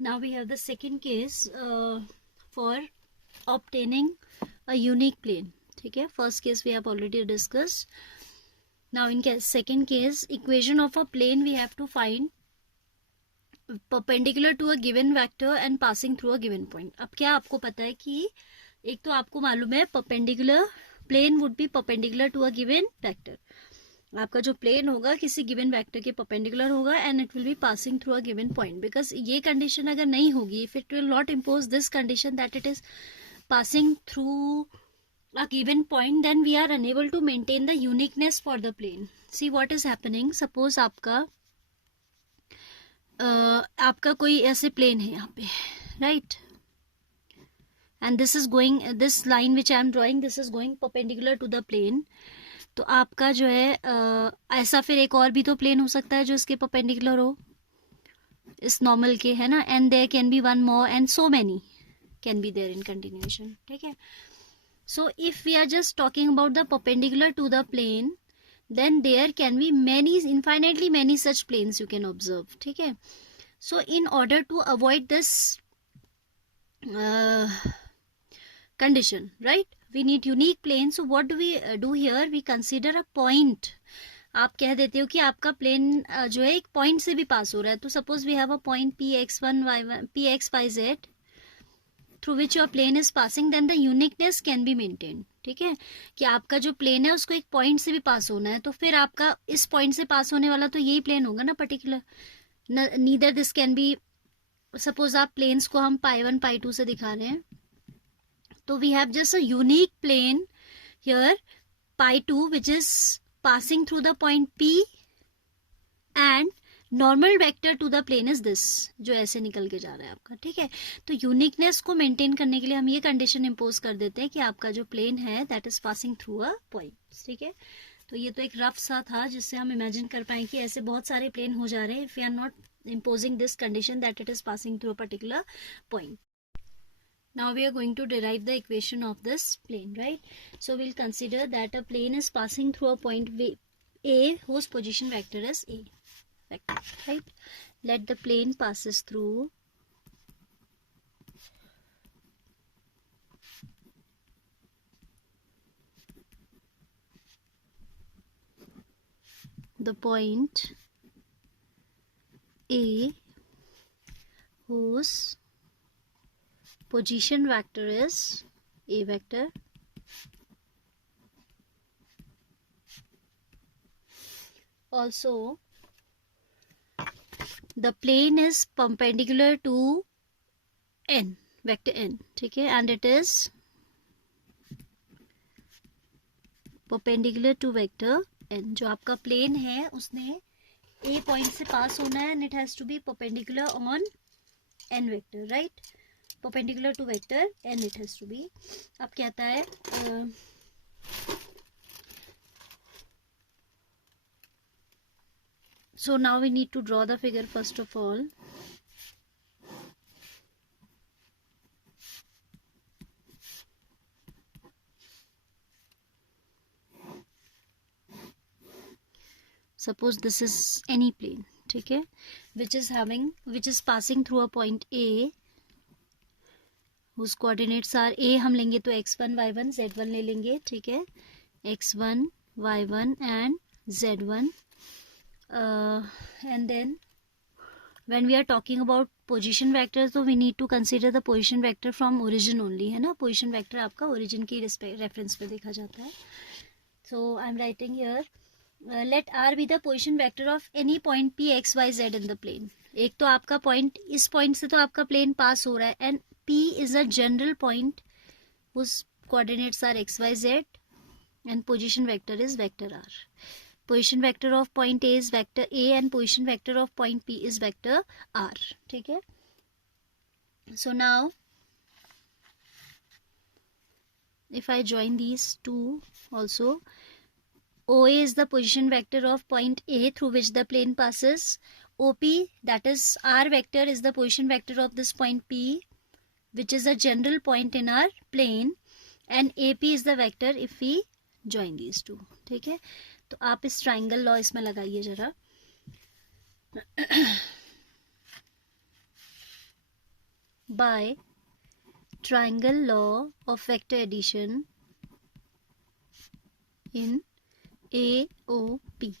Now we have the second case for obtaining a unique plane. ठीक है, first case we have already discussed. Now in second case, equation of a plane we have to find perpendicular to a given vector and passing through a given point. अब क्या आपको पता है कि एक तो आपको मालूम है perpendicular plane would be perpendicular to a given vector. आपका जो प्लेन होगा किसी गिवन वेक्टर के परपेंडिकुलर होगा and it will be passing through a given point. Because ये कंडीशन अगर नहीं होगी, if it will not impose this condition that it is passing through a given point, then we are unable to maintain the uniqueness for the plane. See what is happening. Suppose आपका कोई ऐसे plane है यहाँ पे, right, and this is going, this line which I am drawing, this is going perpendicular to the plane. तो आपका जो है ऐसा फिर एक और भी तो प्लेन हो सकता है जो इसके परपेंडिकुलर हो, इस नॉर्मल के, है ना. And there can be one more and so many can be there in continuation. ठीक है. So if we are just talking about the perpendicular to the plane, then there can be many, infinitely many such planes you can observe. ठीक है. So in order to avoid this condition, right, we need unique plane. So what do we do here? We consider a point. आप कह देते हो कि आपका प्लेन जो है एक पॉइंट से भी पास हो रहा है. तो suppose we have a point px1 pxyz through which your plane is passing, then the uniqueness can be maintain. ठीक है, कि आपका जो प्लेन है उसको एक पॉइंट से भी पास होना है, तो फिर आपका इस पॉइंट से पास होने वाला तो यही प्लेन होगा ना particular. Neither this can be, suppose आप प्लेन्स को हम π1 π2 से दिखा रहे हैं, so we have just a unique plane here π2 which is passing through the point P and normal vector to the plane is this, जो ऐसे निकल के जा रहा है आपका. ठीक है. तो यूनिकनेस को मेंटेन करने के लिए हम ये कंडीशन इम्पोज कर देते हैं कि आपका जो प्लेन है that is passing through a point. ठीक है. तो ये तो एक रफ सा था जिससे हम इमेजिन कर पाए कि ऐसे बहुत सारे प्लेन हो जा रहे हैं if we are not imposing this condition that it is passing through a particular point. Now we are going to derive the equation of this plane, right? So we'll consider that a plane is passing through a point A whose position vector is A vector, right? Let the plane passes through the point A whose position vector is A vector. Also, the plane is perpendicular to n, vector n. ठीक है, and it is perpendicular to vector n. जो आपका प्लेन है उसने A point से पास होना है and it has to be perpendicular on n vector, right? Perpendicular to vector n it has to be. अब कहता है so now we need to draw the figure first of all. Suppose this is any plane, ठीक है, which is passing through a point A whose coordinates are A हम लेंगे तो x1 y1 z1 ले लेंगे. ठीक है, x1 y1 and z1. And then when we are talking about position vectors, so we need to consider the position vector from origin only, है ना. position vector आपका origin की reference पे देखा जाता है. So I am writing here, let R be the position vector of any point P x y z in the plane. एक तो आपका पॉइंट, इस पॉइंट से तो आपका प्लेन पास हो रहा है and P is a general point whose coordinates are x y z and position vector is vector R. Position vector of point A is vector A and position vector of point P is vector R. ठीक है. So now if I join these two also, OA is the position vector of point A through which the plane passes. OP, that is R vector, is the position vector of this point P, which is a general point in our plane, and AP is the vector if we join these two. ठीक है. तो आप इस triangle law इसमें लगाइए जरा. by triangle law of vector addition in AOP,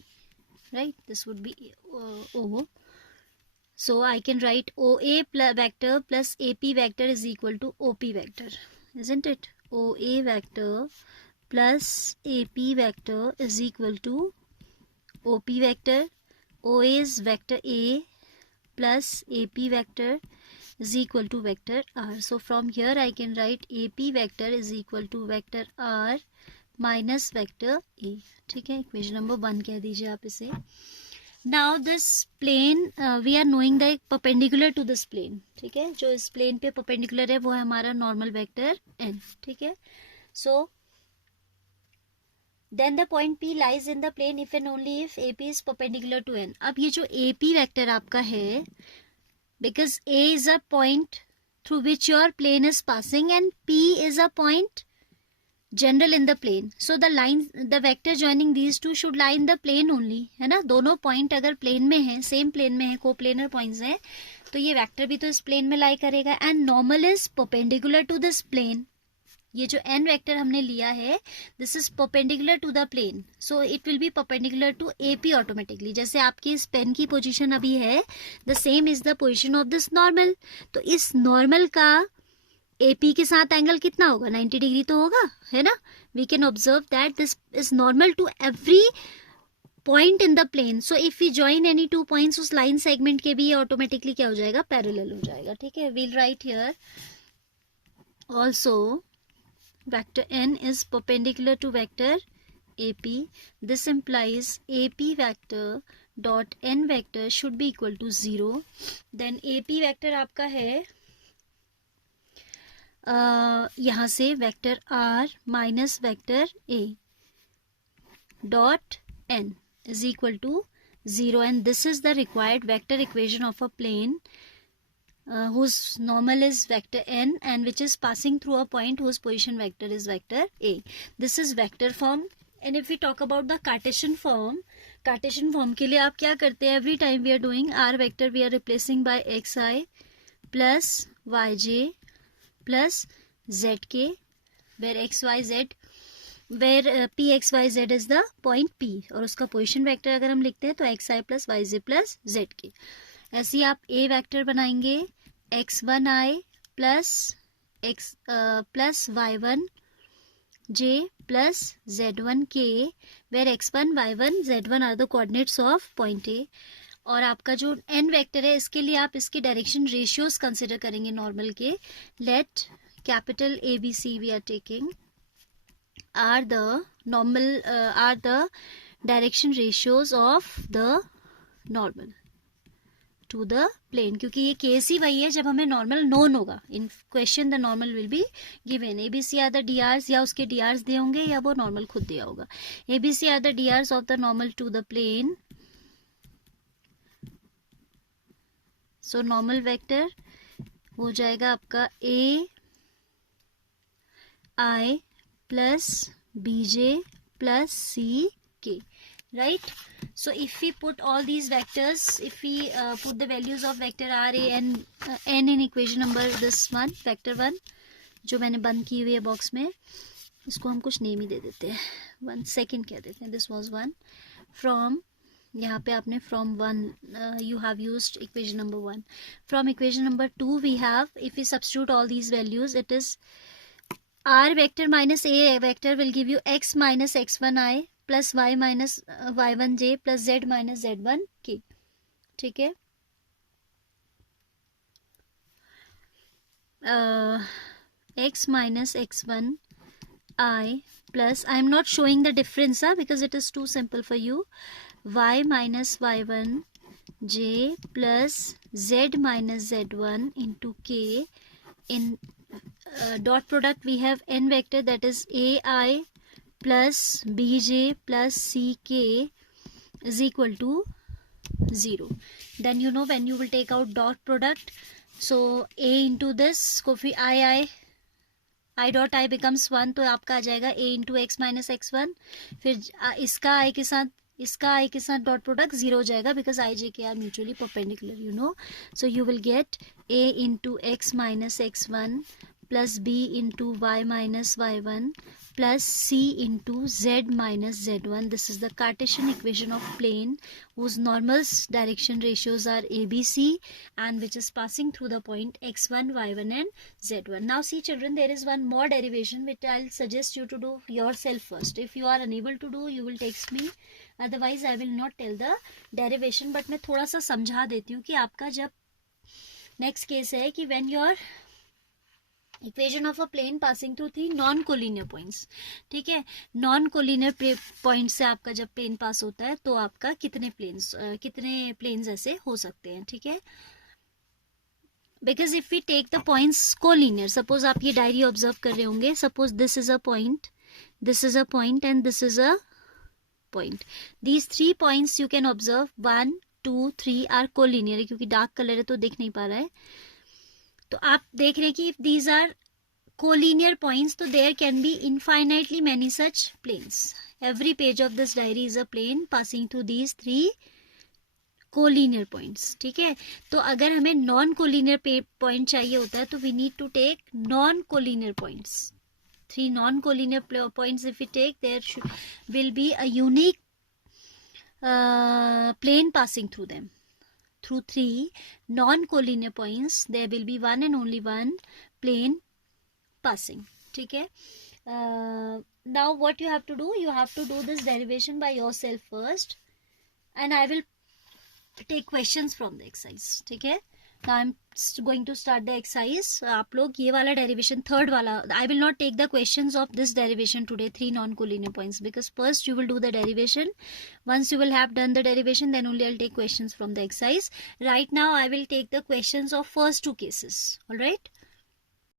right? This would be O. So I can write OA vector plus AP vector is equal to OP vector, isn't it? OA vector plus AP vector is equal to OP vector. OA is vector A plus AP vector is equal to vector R. So from here I can write AP vector is equal to vector R minus vector A. ठीक है, equation number 1 कह दीजिए आप इसे. Now this plane we are knowing the perpendicular to this plane. ठीक है, जो इस प्लेन पे परपेंडिकुलर है वो है हमारा नॉर्मल वेक्टर n. ठीक है, so then the point P lies in the plane if and only if AP is perpendicular to n. अब ये जो AP वेक्टर आपका है, because A is a point through which your plane is passing and P is a point general in the plane. So the vector joining these two should lie in the plane only, है ना. दोनों पॉइंट अगर प्लेन में है, same plane में है, coplanar points हैं, तो ये वेक्टर भी तो इस प्लेन में लाई करेगा. And normal is perpendicular to this plane. ये जो n वेक्टर हमने लिया है, this is perpendicular to the plane, so it will be perpendicular to AP automatically. जैसे आपकी इस पेन की पोजीशन अभी है, the same is the position of this normal. तो इस नॉर्मल का AP के साथ एंगल कितना होगा? 90 डिग्री तो होगा, है ना. We can observe that this is normal to every point in the plane. So if we join any two points, उस लाइन सेगमेंट के भी ये ऑटोमेटिकली क्या हो जाएगा? पैरेलल हो जाएगा. ठीक है, we'll write here also vector n is perpendicular to vector AP. This implies AP vector dot n vector should be equal to 0. Then AP vector आपका है यहाँ से vector R minus vector A dot n is equal to 0, and this is the required vector equation of a plane whose normal is vector n and which is passing through a point whose position vector is vector A. This is vector form. And if we talk about the Cartesian form के लिए आप क्या करते हैं? Every time we are doing R vector we are replacing by xi plus yj plus zk, where xyz where pxyz is the point P, और उसका position vector अगर हम लिखते हैं तो xi plus yj plus zk. ऐसे ही आप A vector बनाएंगे x1i plus y1 j plus z1 k, where x1 y1 z1 are the coordinates of point A. और आपका जो n वेक्टर है, इसके लिए आप इसके डायरेक्शन रेशियोज कंसिडर करेंगे नॉर्मल के. Let capital ABC we are taking are the direction ratios of the normal to the plane, क्योंकि ये केस ही वही है जब हमें नॉर्मल नोन होगा. In question the normal will be given. ABC are the DRs, या उसके DRs दिए होंगे या वो नॉर्मल खुद दिया होगा. ABC are the DRs of the normal to the plane. So normal vector हो जाएगा आपका AI plus BJ plus CK, right? So if we put all these vectors, if we put the values of vector R, A and n in equation number this one, vector 1 जो मैंने बंद की हुई है बॉक्स में, इसको हम कुछ नेम ही दे देते हैं, 1 सेकेंड कह देते हैं. दिस वाज 1 फ्रॉम, यहाँ पे आपने फ्रॉम 1 you have used equation number 1. From equation number 2 we have, if we substitute all these values, it is R vector minus A vector will give you x minus x1i plus y minus y1j plus z minus z1k. ठीक है, x minus x1i plus, I am not showing the difference because it is too simple for you, y minus y1j plus z minus z1 into k. In dot product we have n vector that is ai plus bj plus ck is equal to 0. Then you know when you will take out dot product, so a into this I dot I becomes 1, तो आपका आ जाएगा a into x minus x1. फिर इसका i के साथ इसका आई के साथ डॉट प्रोडक्ट 0 हो जाएगा because i j k are mutually perpendicular, you know. So you will get a into x minus x1 plus b into y minus y1 plus c into z minus z1. This is the Cartesian equation of plane whose normal direction ratios are ABC and which is passing through the point x1, y1 and z1. Now see children, there is one more derivation which I'll suggest you to do yourself first. If you are unable to do, you will text me. Otherwise I will not tell the derivation, but मैं थोड़ा सा समझा देती हूँ कि आपका जब next case है कि when your equation of a plane passing through 3 non collinear points, ठीक है, नॉन कोलिनियर पॉइंट से आपका जब प्लेन पास होता है तो आपका कितने प्लेन्स ऐसे हो सकते हैं, ठीक है. Because if we take the points collinear, suppose आप ये डायरी ऑब्जर्व कर रहे होंगे, suppose this is a point, this is a point and this is a point. These 3 points you can observe 1, 2, 3 are collinear, क्योंकि dark colour है तो दिख नहीं पा रहा है. तो आप देख रहे हैं कि if these are collinear points तो there can be infinitely many such planes. Every page of this diary is a plane passing through these 3 collinear points, ठीक है. तो अगर हमें नॉन कोलिनियर पॉइंट चाहिए होता है तो we need to take non collinear points. 3 non collinear points if we take, there will be a unique plane passing through them. Through 3 non-collinear points there will be one and only one plane passing, ठीक है. Now what you have to do, you have to do this derivation by yourself first and I will take questions from the exercise, ठीक है. Now I'm going to start the exercise. आप लोग ये वाला derivation, third वाला, I will not take the questions of this derivation today, 3 non-collinear points, because first you will do the derivation. Once you will have done the derivation, then only I'll take questions from the exercise. Right now I will take the questions of first 2 cases. All right.